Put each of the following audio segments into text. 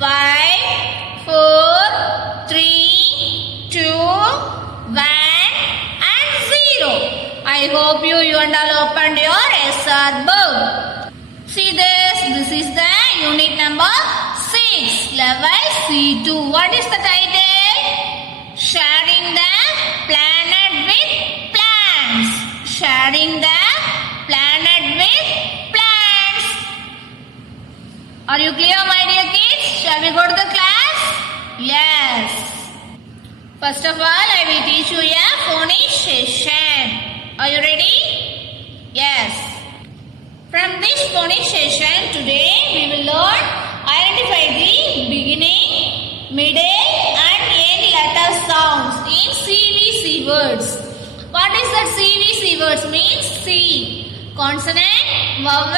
5, 4, 3, 2, 1 and 0. I hope you and all opened your SR book. See this. This is the unit number 6, level C2. What is the title? Sharing the planet with plants. Sharing the planet with plants. Are you clear, my dear kids? Shall we go to the class? Yes. First of all, I will teach you a phonics. Are you ready? Yes. From this phonics today we will learn identify the beginning, middle and end letter sounds in CVC words. What is that CVC words means? C. Consonant, vowel,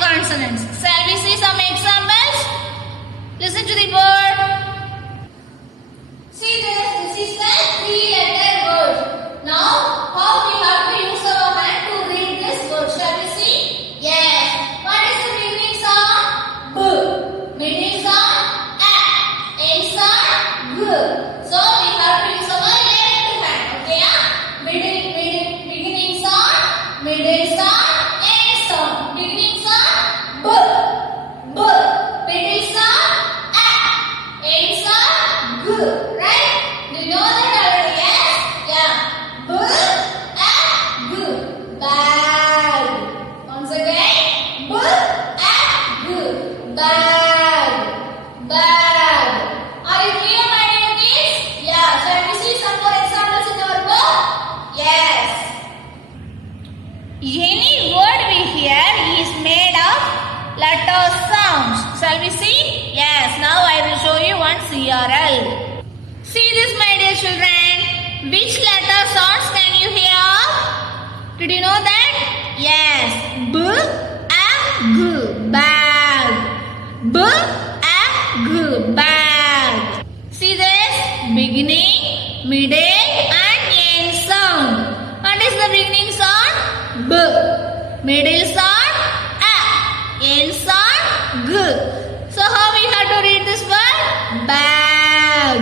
consonants. Shall we see some examples? Listen to the word. See this. This is the 3-letter word. Now, how we have to use our hand to read this word? Shall we see? Yes. What is the beginning sound? B. Middle sound? A. End sound? G. So, we have to use our left hand. Okay? Beginning sound? Middle sound? End sound. Beginning sound? B. B. Middle sound? A. End sound? G. Right? Do you know that already? Yes? Yeah. B. A. G. Bag. Once again. B. A. G. Bag. Bag. Are you clear, my dear kids? Yeah. Shall we see some more examples in our book? Yes. Any word we hear is made of letter sounds. Shall we see? Yes. Now I will show you one CRL. See this, my dear children. Which letter sounds can you hear? Did you know that? Yes. B, A, G, bag. B, A, G, bag. See this? Beginning, middle and end sound. What is the beginning sound? B. Middle sound? A. End sound? G. So how we have to read this word? Bag.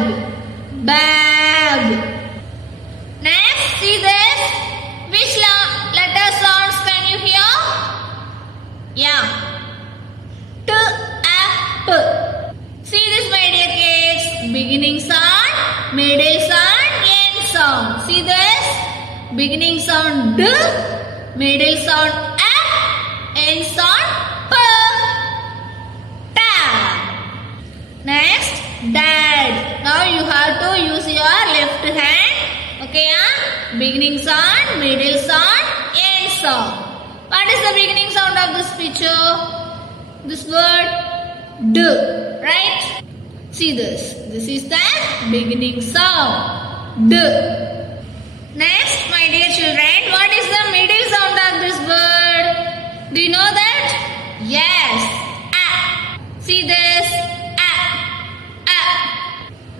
Bag. Next, see this. Which letter sounds can you hear? Yeah. T, A, P. See this, my dear kids. Beginning sound, middle sound, end sound. See this? Beginning sound D, middle sound A, end sound P. Tag. Next, dad. Now you have to use your left hand. Okay, beginning sound, middle sound, end sound. What is the beginning sound of this picture? This word D, right? See this. This is the beginning sound D. Next, my dear children, what is the middle sound of this word? Do you know that? Yes. A. See this? A. A.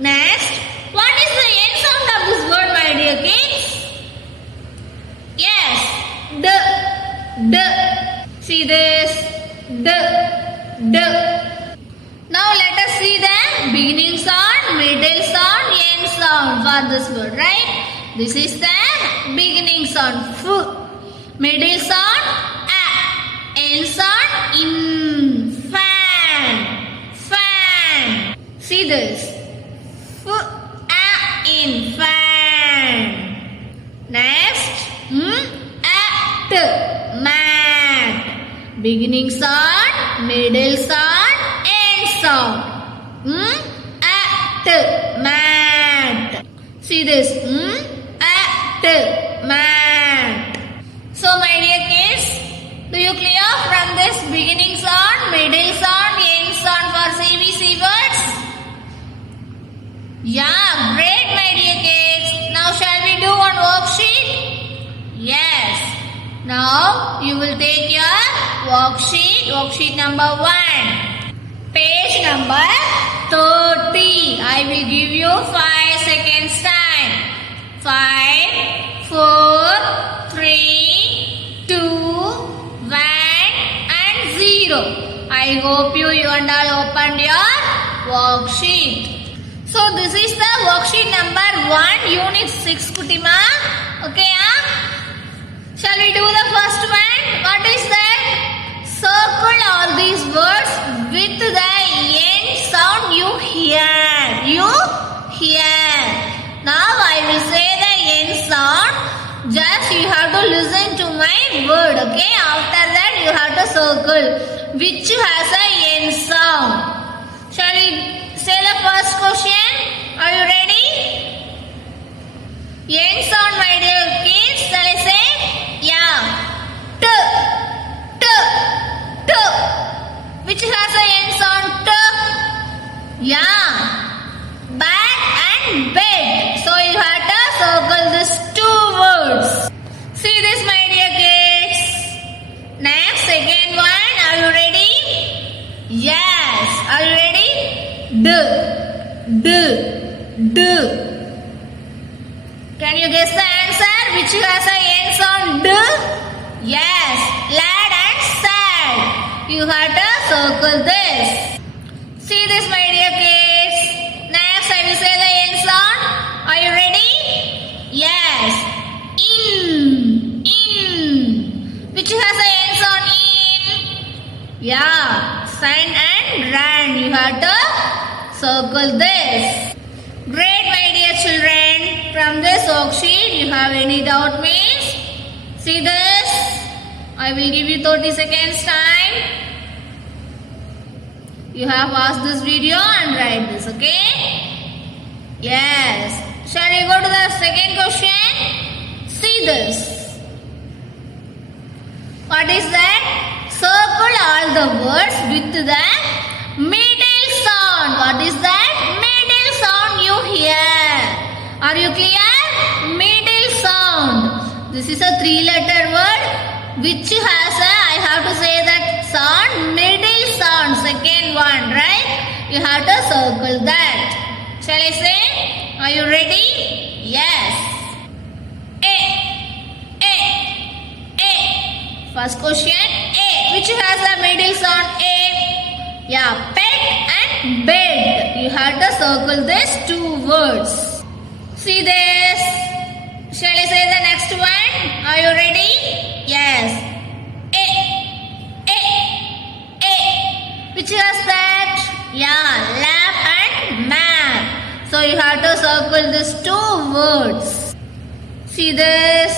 Next, what is the end sound of this word, my dear kids? Yes. D. D. See this? D. D. Now let us see the beginning sound, middle sound, end sound for this word, right? This is the beginning sound, F. Middle sound, A. End sound, in. Fan. Fan. See this? F. A. In. Fan. Next, A. T. Mat. Beginning sound, middle sound, end sound. A. T. Mat. See this? Mat. So, my dear kids, do you clear from this beginning sound, middle sound, end sound for CVC words? Yeah, great, my dear kids. Now, shall we do one worksheet? Yes. Now, you will take your worksheet number 1. Page number 30. I will give you 5 seconds time. 5, 4, 3, 2, 1 and 0. I hope you and all opened your worksheet. So this is the worksheet number 1, unit 6, Kutima. Okay, shall we do the first one? What is that? Circle all these words with the N sound you hear. You hear. Now I will say the N sound. Just you have to listen to my word. Okay. After that you have to circle which has a N sound. Shall we say the first question? Are you ready? N sound, my dear kids. Shall I say? Yeah. T. T. T. Which has a N sound? T. Yeah. Bat and bed. So you have to circle these two words. See this, my dear kids. Next, second one. Are you ready? Yes. Are you ready? D. D. D. Can you guess the answer? Which has a N sound? D. Yes. Lad and sad. You have to circle this. See this, my dear kids. Next, I will say the N sound. Are you ready? Yes. In. In. Which has a N sound? In. Yeah. Sign and run. You have to circle this. Great, my dear children. From this worksheet, you have any doubt, means? See this. I will give you 30 seconds time. You have watched this video and write this, okay? Yes. Shall we go to the second question? See this. What is that? Circle all the words with the middle sound. What is that? Middle sound you hear. Are you clear? Middle sound. This is a 3-letter word which has a, I have to say that sound, middle sound, second one, right? You have to circle that. Shall I say? Are you ready? Yes. A. First question, A. Which has a middle sound? A. Yeah, pet and bed. You have to circle these two words. See this. Shall I say the next one? Are you ready? Yes. A. Which has that? Yeah, lap and map. So you have to circle these two words. See this?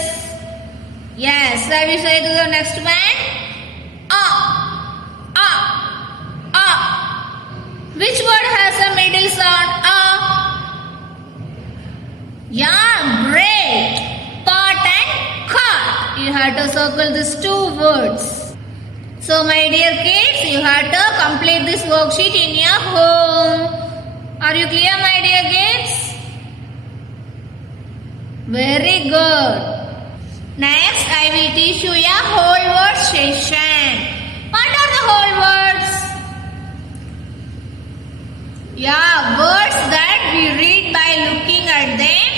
Yes. Shall we say to the next one? Which word has a middle sound? Yeah, great. Pot and cart. You have to circle these two words. So my dear kids, you have to complete this worksheet in your home. Are you clear, my dear kids? Very good. Next, I will teach you a whole word session. What are the whole words? Yeah, words that we read by looking at them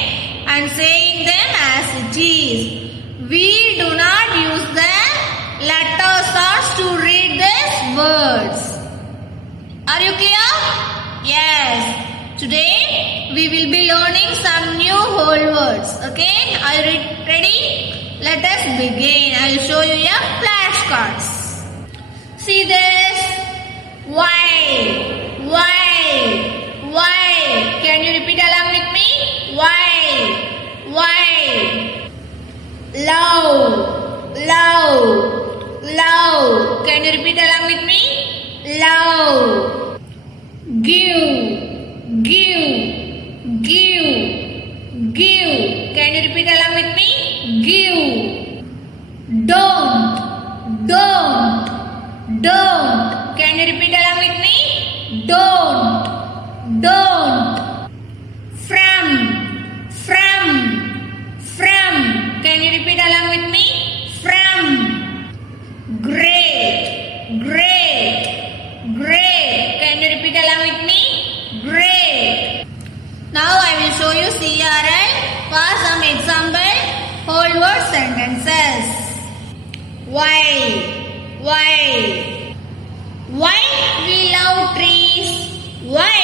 and saying them as it is. We do not use the letter sounds to read these words. Are you clear? Yes. Today we will be learning some new whole words. Okay? Are you ready? Let us begin. I will show you your flashcards. See this? Why? Can you repeat along with me? Why? Love. Can you repeat along with me? Love. Give. Can you repeat along with me? Give. Don't. Can you repeat along with me? Don't. From. Can you repeat along with me? From. Great. Can you repeat along with me? Great. Now I will show you CRL for some example whole word sentences. Why we love trees? Why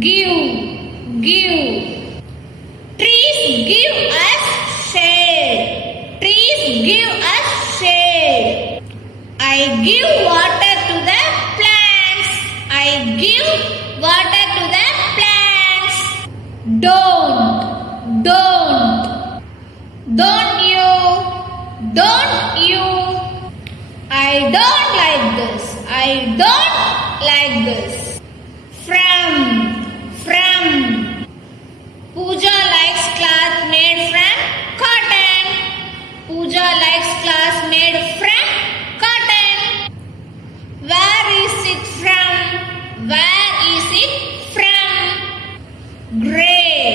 give. Trees give us shade. Trees give us shade. I give water to the plants. I give water to the plants. Don't you. I don't like this. I don't like this. From. Pooja likes cloth made from cotton. Pooja likes cloth made from cotton. Where is it from? Where is it from? Great.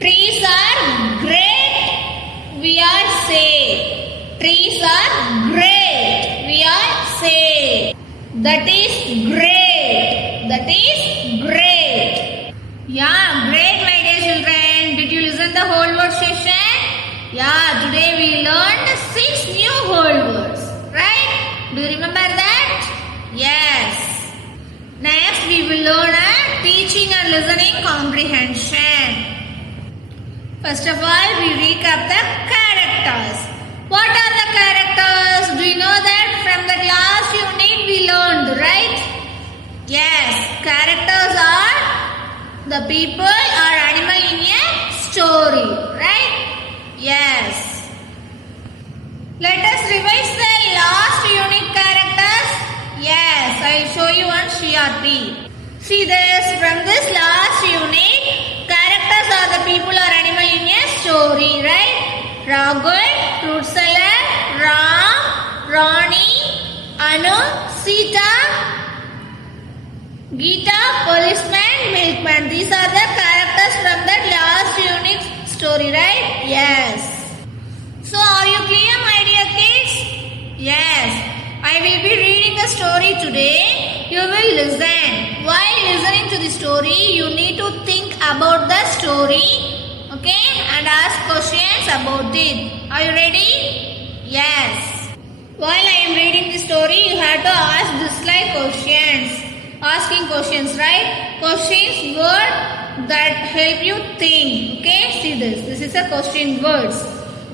Trees are great. We are say. Trees are great. We are say. That is great. That is great. Yeah, great, my dear children. Did you listen the whole word session? Yeah, today we learned 6 new whole words. Right? Do you remember that? Yes. Next, we will learn a teaching and listening comprehension. First of all, we recap the characters. What are the characters? Do you know that from the last unit we learned, right? Yes, characters are the people or animal in a story, right? Yes. Let us revise the last unit characters. Yes, I will show you on CRT. See this, from this last unit, characters are the people or animal in a story, right? Ragul, fruit salad, Ram, Ronnie, Anu, Sita, Geeta, policeman, milkman. These are the characters from that last unit story, right? Yes. So, are you clear, my dear kids? Yes. I will be reading a story today. You will listen. While listening to the story, you need to think about the story, okay? And ask questions about it. Are you ready? Yes. While I am reading the story, you have to ask this like questions. Asking questions, right? Questions word that help you think. Okay, see this. This is a question words.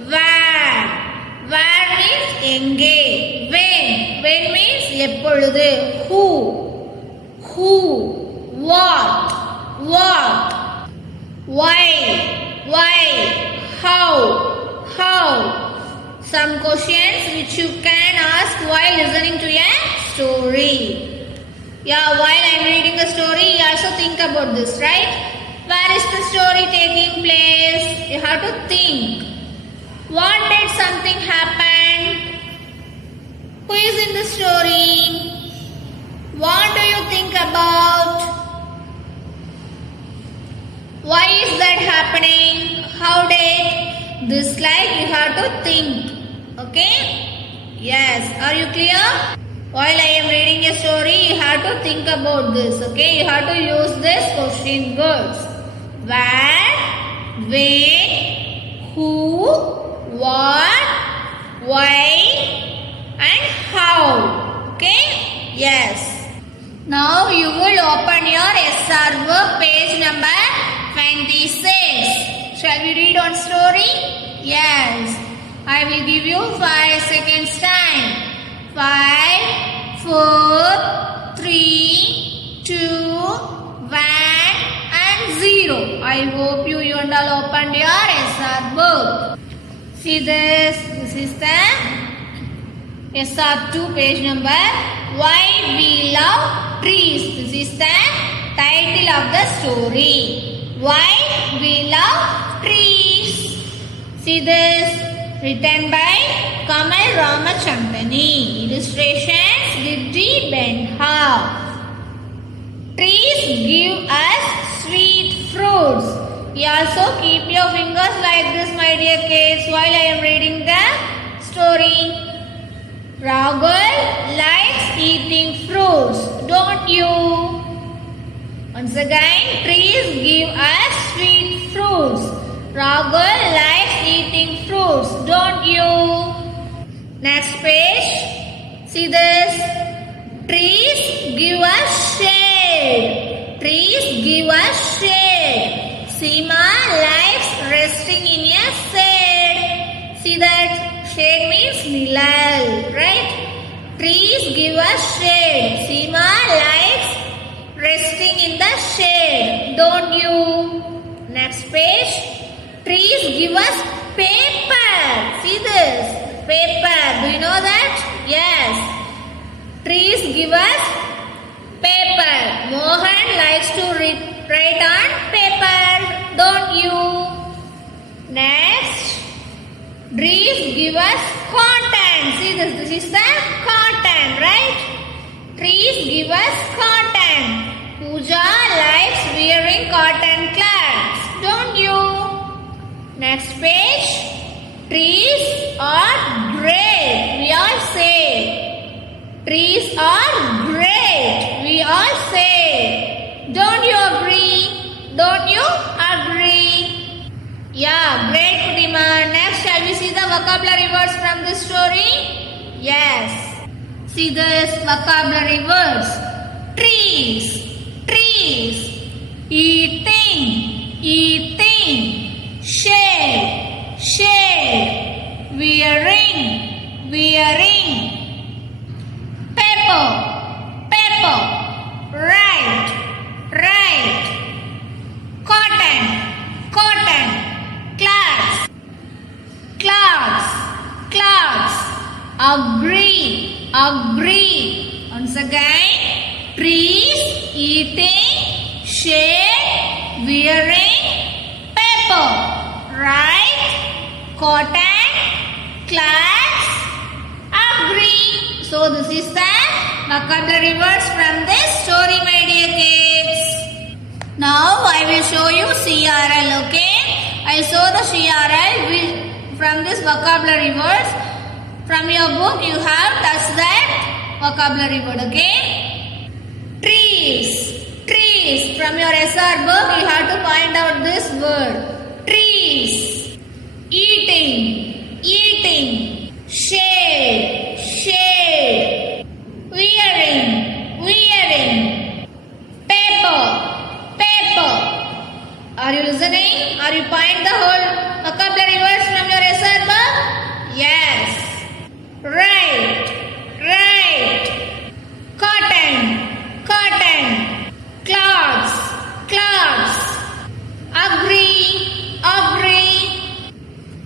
Where? Where means எங்கே. When means எப்பொழுது. Who. What. Why. How. Some questions which you can ask while listening to a story. Yeah, while I am reading a story, you also think about this, right? Where is the story taking place? You have to think. What did something happen? Who is in the story? What do you think about? Why is that happening? How did? This like you have to think. Okay? Yes. Are you clear? While I am reading a story, you have to think about this. Okay? You have to use this question words. Where, when, who, what, why, and how. Okay? Yes. Now you will open your SR book, page number 26. Shall we read on story? Yes. I will give you 5 seconds time. 5, 4, 3, 2, 1 and 0. I hope you and all opened your SR book. See this. This is the SR2 page number. Why we love trees. This is the title of the story. Why we love trees. See this. Written by Kamal Ramachandani. Illustrations Didri Benha. Trees give us sweet fruits. You also keep your fingers like this, my dear kids, while I am reading the story. Ragul likes eating fruits, don't you? Once again, trees give us sweet fruits. Ragul likes eating fruits, don't you? Next page. See this. Trees give us shade. give us shade. Seema likes resting in a shade. See that? Shade means nilal, right? Trees give us shade. Seema likes resting in the shade. Don't you? Next page. Trees give us paper. See this? Paper. Do you know that? Yes. Trees give us paper. Mohan likes to write on paper. Don't you? Next. Trees give us cotton. See this? This is the cotton, right? Trees give us cotton. Pooja likes wearing cotton clothes. Don't you? Next page. Trees are great. We all say. Trees are great. We all say. Don't you agree? Don't you agree? Yeah, great, Purima. Next, shall we see the vocabulary words from this story? Yes. See this vocabulary words. Trees, trees. Eating, eating. Shade, shade. Wearing, wearing. Pepper, pepper. Right, right. Cotton, cotton. Clouds, clouds, clouds. Agree, agree. Once again. Trees, eating, shade, wearing, pepper. Right, cotton, clouds, agree. So this is the vocabulary words from this story, my dear kids. Now I will show you CRL, okay? I show the CRL from this vocabulary words. From your book you have touched that vocabulary word, okay? Trees, trees. From your SR book you have to point out this word. Trees. Eating, eating. Shade, shade. Wearing, wearing. Paper, paper. Are you listening? Are you point the whole vocabulary words from your SR book? Yes. Right, right. Cotton, cotton. Clouds, clouds. Agree, agree.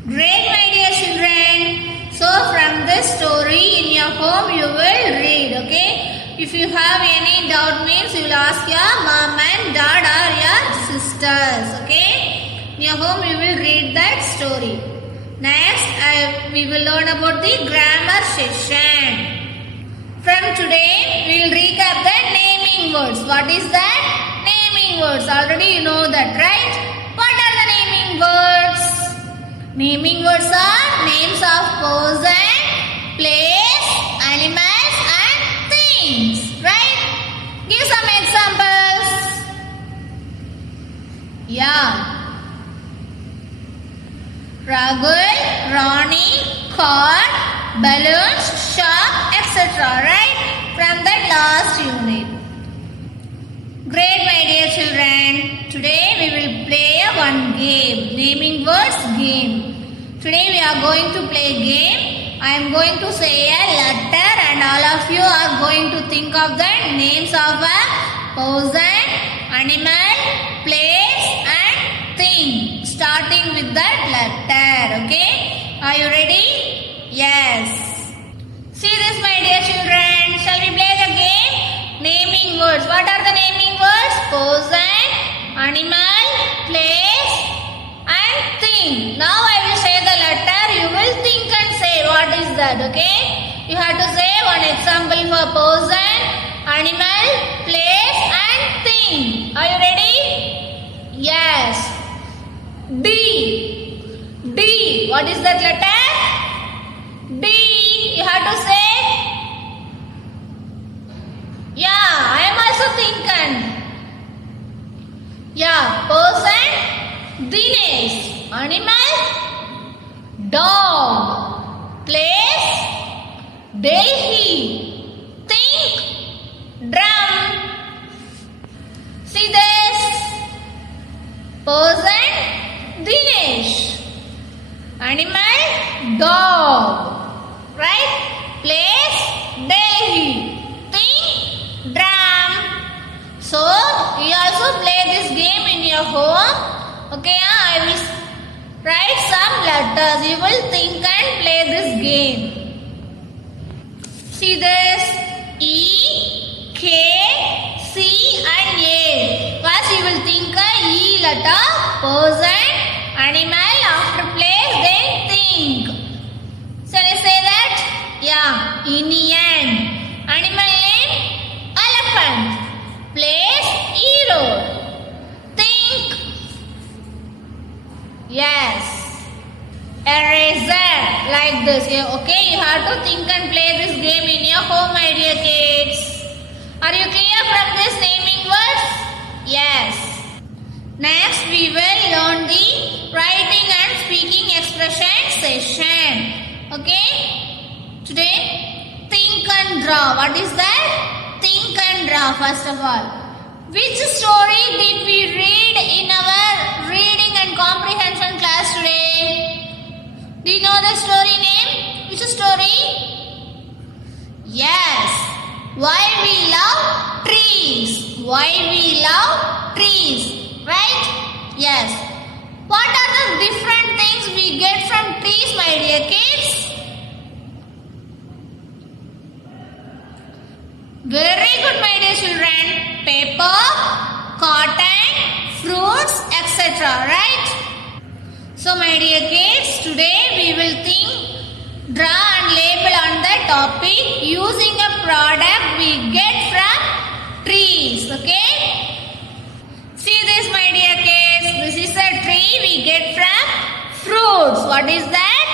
Great, my dear children. So from this story in your home you will read, okay? If you have any doubt means you will ask your mom and dad or your sisters, okay? In your home you will read that story. Next we will learn about the grammar session. From today we will recap the naming words. What is that? Naming words. Already you know that, right? What are the naming words? Naming words are names of person, place, animals and things, right? Give some examples. Yeah. Ragul, Ronnie, car, balloons, shop, etc. Right? From that last unit. Great, my dear children. Today we will play one game. Naming words game. Today we are going to play game. I am going to say a letter and all of you are going to think of the names of a person, animal, place and thing. Starting with that letter. Okay? Are you ready? Yes. See this, my dear children. Shall we play the game? Naming words. What are the naming words? Person, animal, place and thing. Now I will say the letter. You will think and say what is that, okay? You have to say one example for person, animal, place and thing. Are you ready? Yes. D. D. What is that letter? D. You have to say. Yeah, I am also thinking. Yeah, person, Dinesh. Animal, dog. Place, Delhi. Think, drum. See this? Person, Dinesh. Animal, dog. Right? Place, Delhi. Thing, drum. So, you also play this game in your home. Okay, I will write some letters. You will think and play this game. See this? E, K, C and A. First you will think a E letter, person, animal, after place, then think. Shall I say that? Yeah, Indian. Animal name, elephant. Place, E-road. Think. Yes. Eraser, like this. Okay, you have to think and play this game in your home, my dear kids. Are you clear from this naming words? Yes. Next, we will learn the writing and speaking expression session. Okay? Today, think and draw. What is that? Think and draw, first of all. Which story did we read in our reading and comprehension class today? Do you know the story name? Which story? Yes. Why we love trees. Why we love trees. Right? Yes. What are the different things we get from trees, my dear kids? Very good, my dear children. Paper, cotton, fruits, etc. Right? So, my dear kids, today we will think, draw and label on the topic using a product we get from trees. Okay? See this, my dear kids. This is a tree we get from fruits. What is that?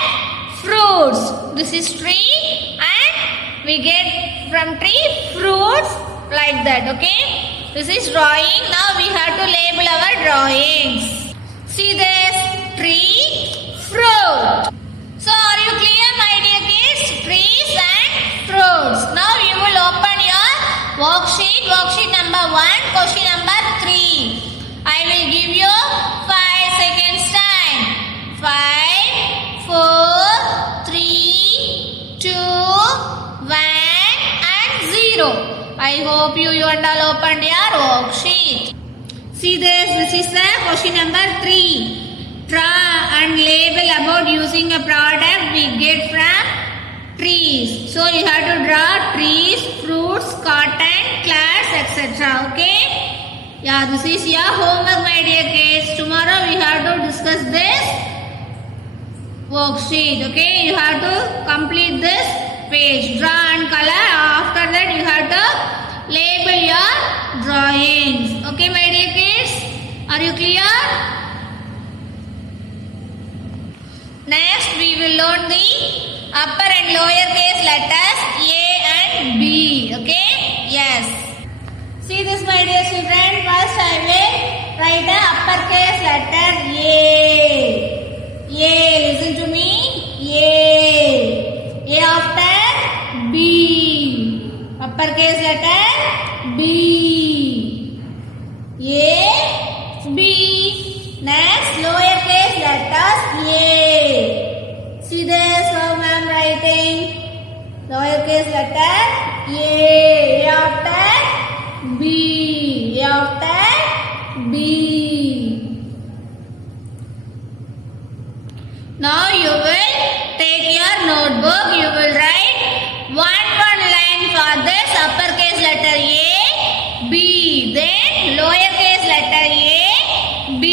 Fruits. This is tree and we get from tree fruits like that. Okay? This is drawing. Now we have to label our drawings. See this? Tree, fruit. So are you clear, my dear kids? Trees and fruits. Now you will open your worksheet. Worksheet number 1, question number 3. I will give you 5 seconds time. 5, 4, 3, 2, 1 and 0. I hope you and all opened your worksheet. See this. This is the question number 3. Draw and label about using a product we get from trees. So you have to draw trees, fruits, cotton, clouds, etc. Okay? Yeah, this is your homework, my dear kids. Tomorrow we have to discuss this worksheet. Okay? You have to complete this page. Draw and color. After that you have to label your drawings. Okay, my dear kids? Are you clear? Next, we will learn the upper and lower case letters A and B. Okay? Yes. See this, my dear children. First, I will write the uppercase letter A. A. Listen to me. A. A after B. Uppercase letter B. A. B. Next, lowercase letters A. See this, how I am writing. Lowercase letter A. A after B. A after B. Now you will take your notebook. You will write one line for this uppercase letter A, B. Then lowercase letter A, B.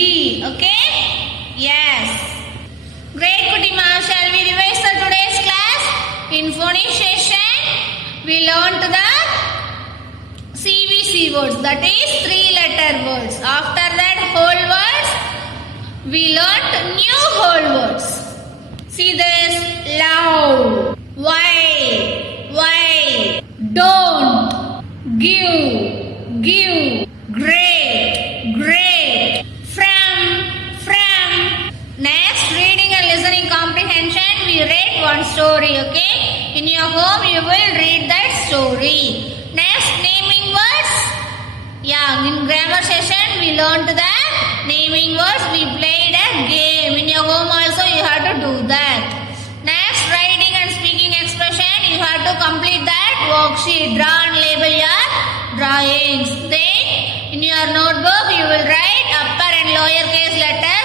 Okay? Yes. Great, Kutima. Shall we revise the today's class? In phonics session, we learned the CVC words. That is 3-letter words. After that, whole words. We learned new whole words. See this. Loud. Why? Don't. Give. Great. From. Next, reading and listening comprehension. We read one story, okay? In your home, you will read that story. Next, naming words. Yeah, in grammar session we learned the naming words. We played a game. In your home also you have to do that. Next, writing and speaking expression. You have to complete that worksheet. Draw and label your drawings. Then in your notebook you will write upper and lower case letters.